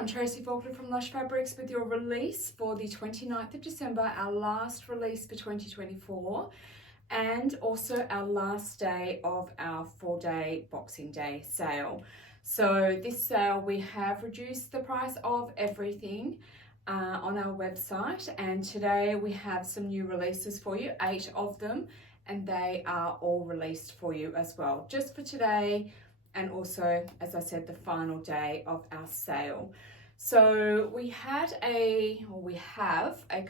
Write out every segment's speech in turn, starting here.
I'm Tracy Faulkner from Lush Fabrics with your release for the 29th of December, our last release for 2024, and also our last day of our 4-day Boxing Day sale. So this sale, we have reduced the price of everything on our website, and today we have some new releases for you, 8 of them, and they are all released for you as well, just for today. And also, as I said, the final day of our sale. So we have a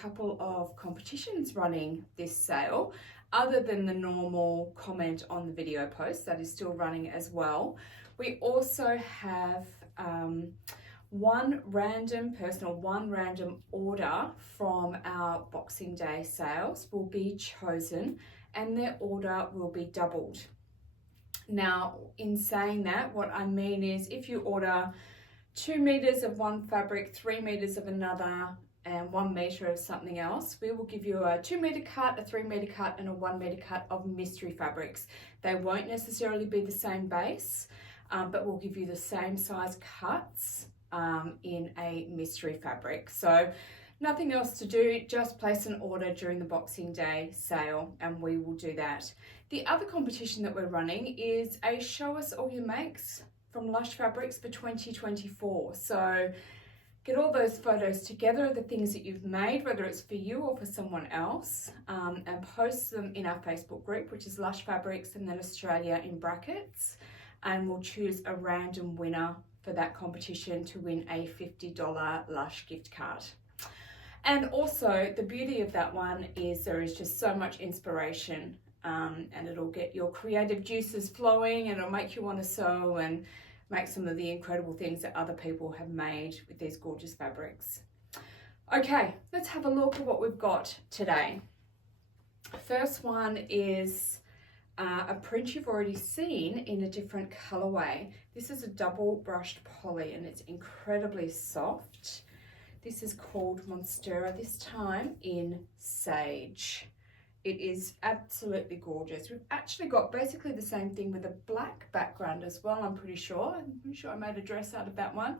couple of competitions running this sale, other than the normal comment on the video post that is still running as well. We also have one random order from our Boxing Day sales will be chosen, and their order will be doubled. Now, in saying that, what I mean is if you order 2 meters of one fabric, 3 meters of another, and 1 meter of something else, we will give you a 2 meter cut, a 3 meter cut, and a 1 meter cut of mystery fabrics. They won't necessarily be the same base, but we'll give you the same size cuts in a mystery fabric. So nothing else to do, just place an order during the Boxing Day sale and we will do that. The other competition that we're running is a Show Us All Your Makes from Lush Fabrics for 2024. So get all those photos together of the things that you've made, whether it's for you or for someone else, and post them in our Facebook group, which is Lush Fabrics and then Australia in brackets, and we'll choose a random winner for that competition to win a $50 Lush gift card. And also the beauty of that one is there is just so much inspiration, and it'll get your creative juices flowing, and it'll make you want to sew and make some of the incredible things that other people have made with these gorgeous fabrics. Okay, let's have a look at what we've got today. First one is a print you've already seen in a different colorway. This is a double brushed poly and it's incredibly soft. This is called Monstera, this time in Sage. It is absolutely gorgeous. We've actually got basically the same thing with a black background as well, I'm pretty sure. I made a dress out of that one.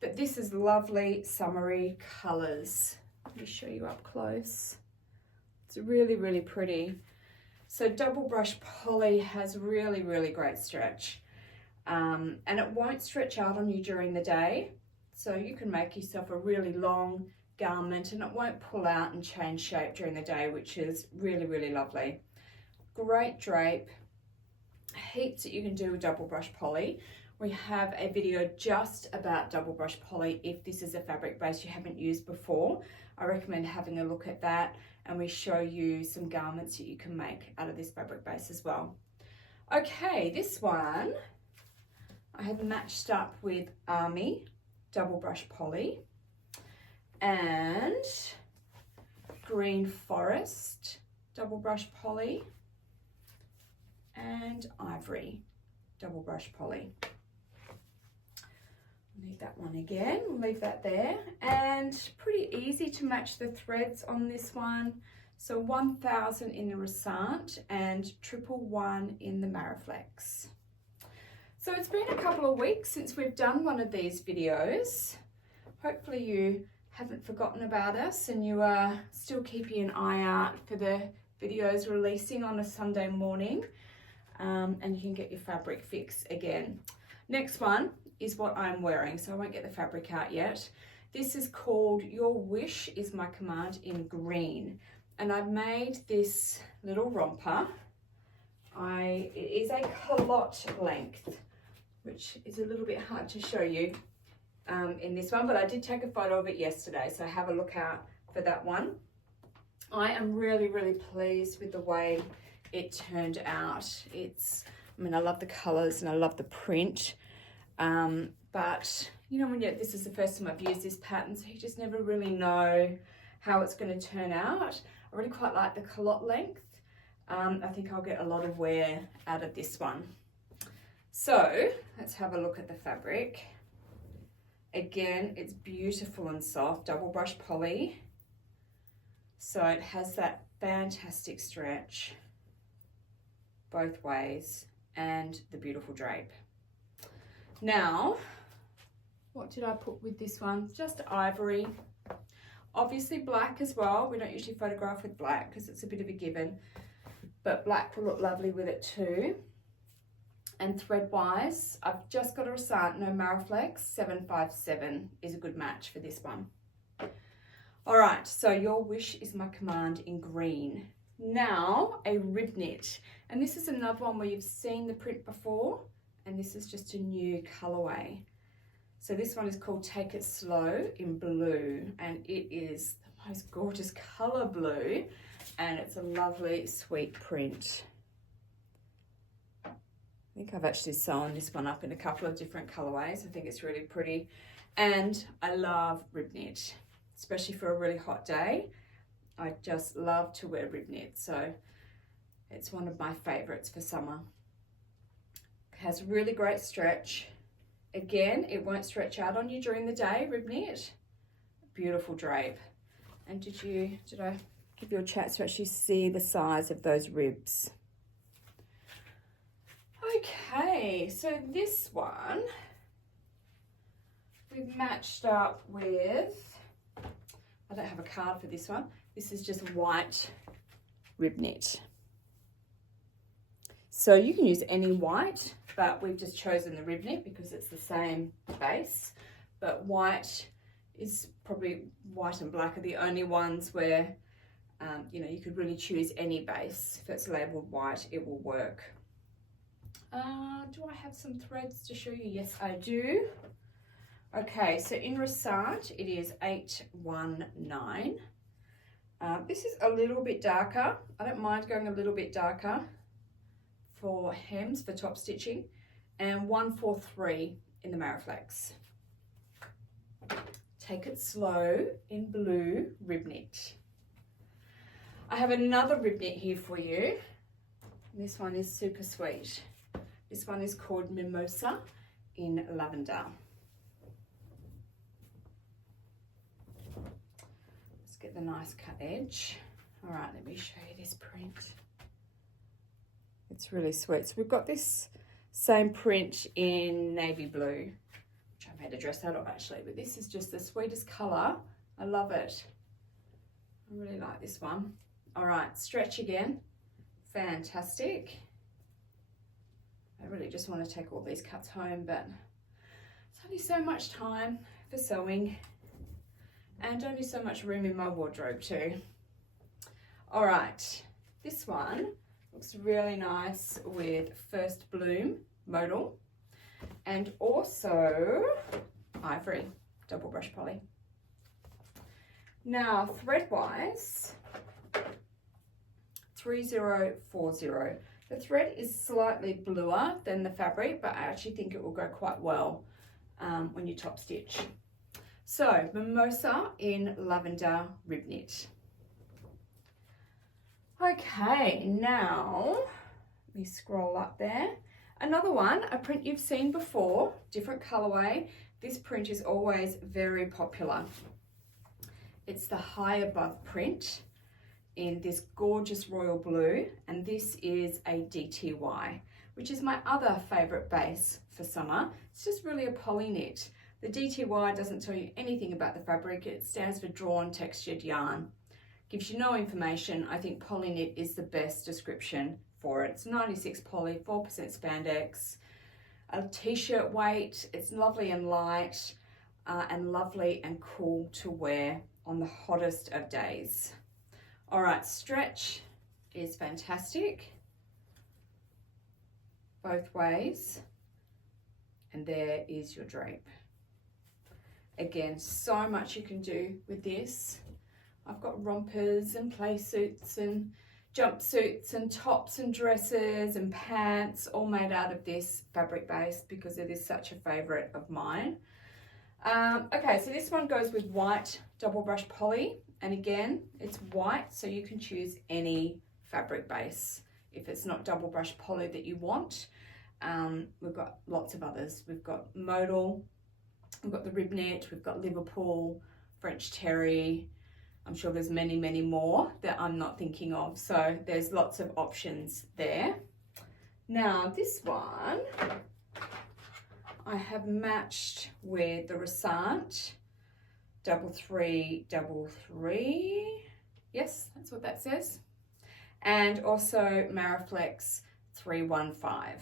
But this is lovely summery colours. Let me show you up close. It's really, really pretty. So double brush poly has really, really great stretch. And it won't stretch out on you during the day. So you can make yourself a really long garment and it won't pull out and change shape during the day, which is really, really lovely. Great drape, heaps that you can do with double brush poly. We have a video just about double brush poly if this is a fabric base you haven't used before. I recommend having a look at that, and we show you some garments that you can make out of this fabric base as well. Okay, this one I have matched up with Army double brush poly and Green Forest double brush poly and Ivory double brush poly. Leave that one again, we'll leave that there. And pretty easy to match the threads on this one. So 1000 in the Resant and 111 in the Mariflex. So it's been a couple of weeks since we've done one of these videos. Hopefully you haven't forgotten about us and you are still keeping an eye out for the videos releasing on a Sunday morning, and you can get your fabric fix again. Next one is what I'm wearing, so I won't get the fabric out yet. This is called Your Wish Is My Command in green, and I've made this little romper. It is a culotte length, which is a little bit hard to show you in this one, but I did take a photo of it yesterday, so have a look out for that one. I am really, really pleased with the way it turned out. I love the colors and I love the print, but you know, this is the first time I've used this pattern, so you just never really know how it's going to turn out. I really quite like the culotte length. I think I'll get a lot of wear out of this one. So let's have a look at the fabric. Again, it's beautiful and soft, double brush poly. So it has that fantastic stretch both ways and the beautiful drape. Now, what What did I put with this one? Just ivory. Obviously black as well. We don't usually photograph with black because it's a bit of a given, but black will look lovely with it too. And thread wise, I've just got a Resant No Mariflex 757 is a good match for this one. All right, so your wish is my command in green. Now a rib knit, and this is another one where you've seen the print before, and this is just a new colorway. So this one is called Take It Slow in blue, and it is the most gorgeous color blue, and it's a lovely sweet print. I think I've actually sewn this one up in a couple of different colorways. I think it's really pretty, and I love rib knit, especially for a really hot day. I just love to wear rib knit, so it's one of my favorites for summer. It has really great stretch. Again, it won't stretch out on you during the day, rib knit. Beautiful drape. And did I give you a chance to actually see the size of those ribs? Okay, so this one we've matched up with, I don't have a card for this one. This is just white rib knit. So you can use any white, but we've just chosen the rib knit because it's the same base. But white is probably, white and black are the only ones where, you know, you could really choose any base. If it's labeled white, it will work. Do I have some threads to show you? Yes, I do. Okay, so in Resant, it is 819. This is a little bit darker. I don't mind going a little bit darker for hems, for top stitching, and 143 in the Mariflex. Take It Slow in blue rib knit. I have another rib knit here for you. This one is super sweet. This one is called Mimosa in Lavender. Let's get the nice cut edge. All right, let me show you this print. It's really sweet. So we've got this same print in navy blue, which I made a dress out of actually, but this is just the sweetest color. I love it. I really like this one. All right, stretch again. Fantastic. I really just want to take all these cuts home, but it's only so much time for sewing and only so much room in my wardrobe too. All right, this one looks really nice with First Bloom modal and also ivory double brush poly. Now thread wise, 3040. The thread is slightly bluer than the fabric, but I actually think it will go quite well when you top stitch. So Mimosa in Lavender rib knit. Okay, now let me scroll up there. Another one, a print you've seen before, different colorway. This print is always very popular. It's the High Above print in this gorgeous royal blue, and this is a DTY, which is my other favorite base for summer. It's just really a poly knit. The DTY doesn't tell you anything about the fabric. It stands for drawn textured yarn. Gives you no information. I think poly knit is the best description for it. It's 96 poly, 4% spandex, a t-shirt weight. It's lovely and light and lovely and cool to wear on the hottest of days. All right, stretch is fantastic both ways, and there is your drape. Again, so much you can do with this. I've got rompers and play suits and jumpsuits and tops and dresses and pants all made out of this fabric base because it is such a favorite of mine. Okay, so this one goes with white double brush poly, and again, it's white, so you can choose any fabric base if it's not double brush poly that you want. We've got lots of others. We've got modal, we've got the rib knit, we've got Liverpool, French terry. I'm sure there's many, many more that I'm not thinking of. So there's lots of options there. Now this one, I have matched with the Resant 3333. Yes, that's what that says. And also Mariflex 315.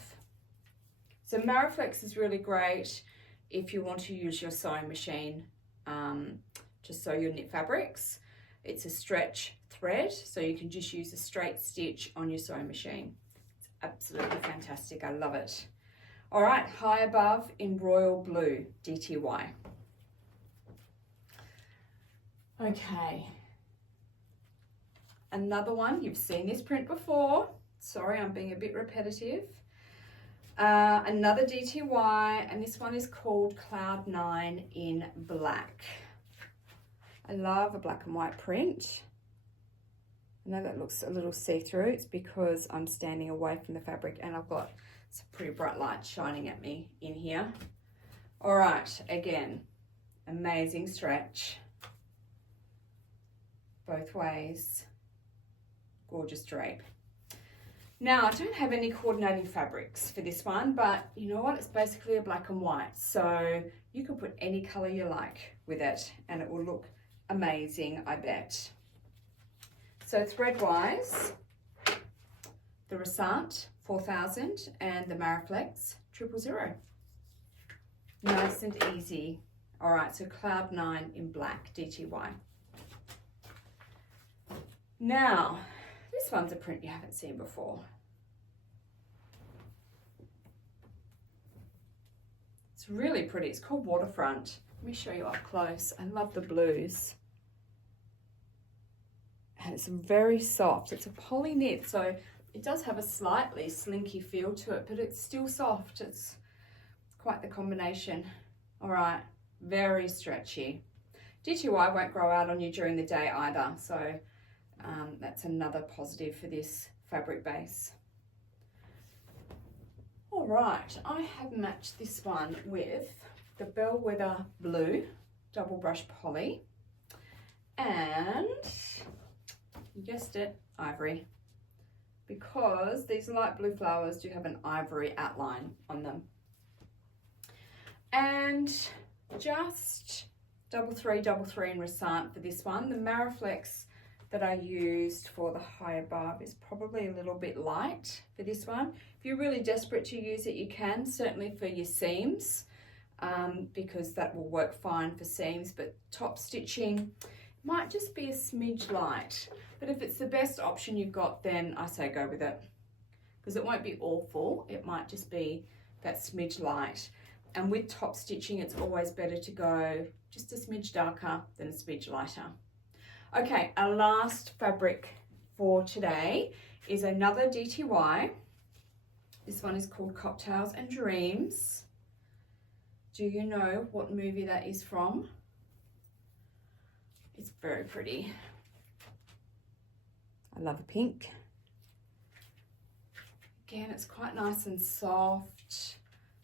So Mariflex is really great if you want to use your sewing machine to sew your knit fabrics. It's a stretch thread, so you can just use a straight stitch on your sewing machine. It's absolutely fantastic. I love it. All right, High Above in Royal Blue, DTY. Okay. Another one, you've seen this print before. Sorry, I'm being a bit repetitive. Another DTY, and this one is called Cloud 9 in black. I love a black and white print. I know that looks a little see-through. It's because I'm standing away from the fabric and I've got some pretty bright light shining at me in here. All right, again, amazing stretch. Both ways. Gorgeous drape. Now, I don't have any coordinating fabrics for this one, but you know what? It's basically a black and white. So you can put any color you like with it and it will look amazing, I bet. So thread-wise, the Resant 4000 and the Mariflex 000. Nice and easy. All right, so Cloud 9 in black, DTY. Now, this one's a print you haven't seen before. It's really pretty. It's called Waterfront. Let me show you up close. I love the blues. And it's very soft. It's a poly knit, so it does have a slightly slinky feel to it, but it's still soft. It's quite the combination. All right, very stretchy. DTY won't grow out on you during the day either, so that's another positive for this fabric base. All right, I have matched this one with the Bellwether Blue double brush poly and, you guessed it, ivory, because these light blue flowers do have an ivory outline on them. And just 3333 in Resant for this one. The Mariflex that I used for the High Above is probably a little bit light for this one. If you're really desperate to use it, you can, certainly for your seams, because that will work fine for seams, but top stitching might just be a smidge light. But if it's the best option you've got, then I say go with it, because it won't be awful. It might just be that smidge light. And with top stitching, it's always better to go just a smidge darker than a smidge lighter. Okay, our last fabric for today is another DTY. This one is called Cocktails and Dreams. Do you know what movie that is from? It's very pretty. I love a pink. Again, it's quite nice and soft.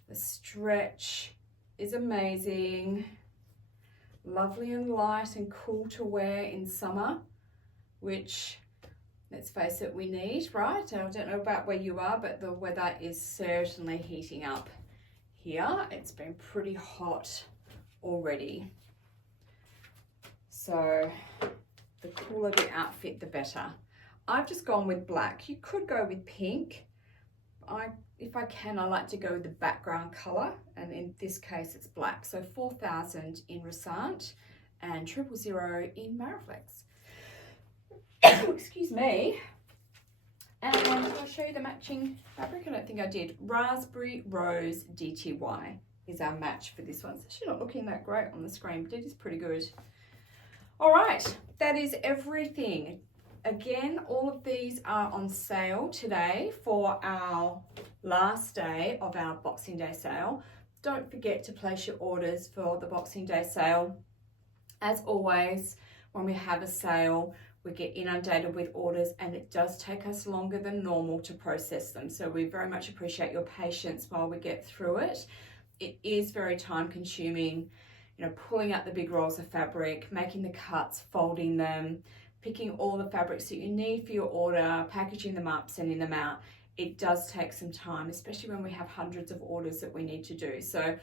The stretch is amazing. Lovely and light and cool to wear in summer, which, let's face it, we need, right? I don't know about where you are, but the weather is certainly heating up here. It's been pretty hot already. So the cooler the outfit, the better. I've just gone with black. You could go with pink. If I can, I like to go with the background color, and in this case it's black. So 4000 in Resant and 000 in Mariflex. Excuse me. And I'll show you the matching fabric. I don't think I did. Raspberry Rose DTY is our match for this one. It's actually not looking that great on the screen, but it is pretty good. All right, that is everything. Again, all of these are on sale today for our last day of our Boxing Day sale. Don't forget to place your orders for the Boxing Day sale. As always, when we have a sale, we get inundated with orders and it does take us longer than normal to process them. So we very much appreciate your patience while we get through it. It is very time consuming, you know, pulling out the big rolls of fabric, making the cuts, folding them, picking all the fabrics that you need for your order, packaging them up, sending them out. it does take some time, especially when we have hundreds of orders that we need to do. So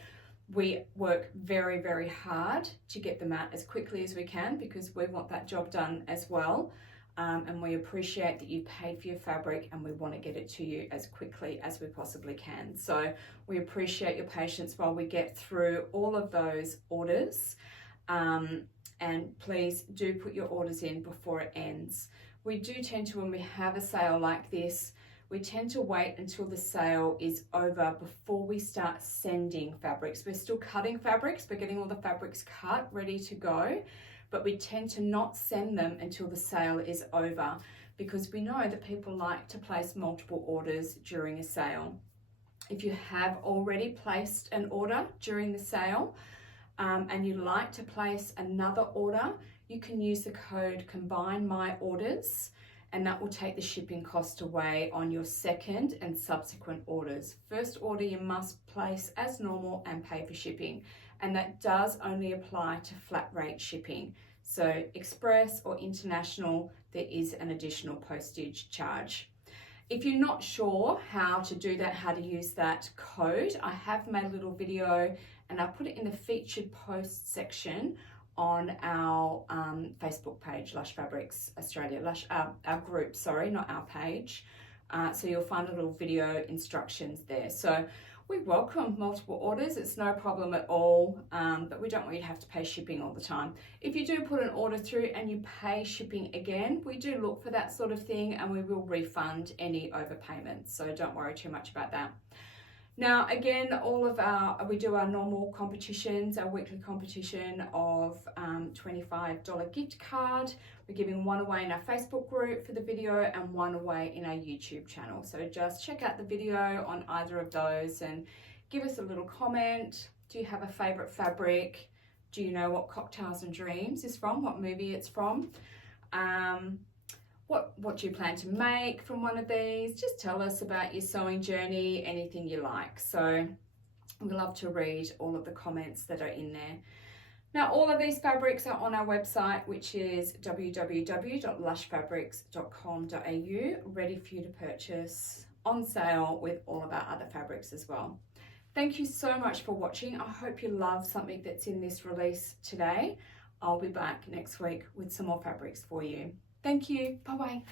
we work very, very hard to get them out as quickly as we can because we want that job done as well. And we appreciate that you paid for your fabric and we want to get it to you as quickly as we possibly can. So we appreciate your patience while we get through all of those orders. And please do put your orders in before it ends. We do tend to, when we have a sale like this, we tend to wait until the sale is over before we start sending fabrics. We're still cutting fabrics, we're getting all the fabrics cut, ready to go, but we tend to not send them until the sale is over because we know that people like to place multiple orders during a sale. If you have already placed an order during the sale and you'd like to place another order, you can use the code Combine My Orders, and that will take the shipping cost away on your second and subsequent orders. First order you must place as normal and pay for shipping, and that does only apply to flat rate shipping. So express or international, there is an additional postage charge. If you're not sure how to do that, how to use that code, I have made a little video and I put it in the featured post section on our Facebook page, Lush Fabrics Australia, our group, sorry, not our page. So you'll find a little video instructions there. So we welcome multiple orders, it's no problem at all, but we don't want you to have to pay shipping all the time. If you do put an order through and you pay shipping again, we do look for that sort of thing and we will refund any overpayments, so don't worry too much about that. Now, again, we do our normal competitions, our weekly competition of $25 gift card. We're giving one away in our Facebook group for the video and one away in our YouTube channel. So just check out the video on either of those and give us a little comment. Do you have a favorite fabric? Do you know what Cocktails and Dreams is from, what movie it's from? What do you plan to make from one of these? Just tell us about your sewing journey, anything you like. So we love to read all of the comments that are in there. Now, all of these fabrics are on our website, which is www.lushfabrics.com.au, ready for you to purchase, on sale with all of our other fabrics as well. Thank you so much for watching. I hope you love something that's in this release today. I'll be back next week with some more fabrics for you. Thank you. Bye-bye.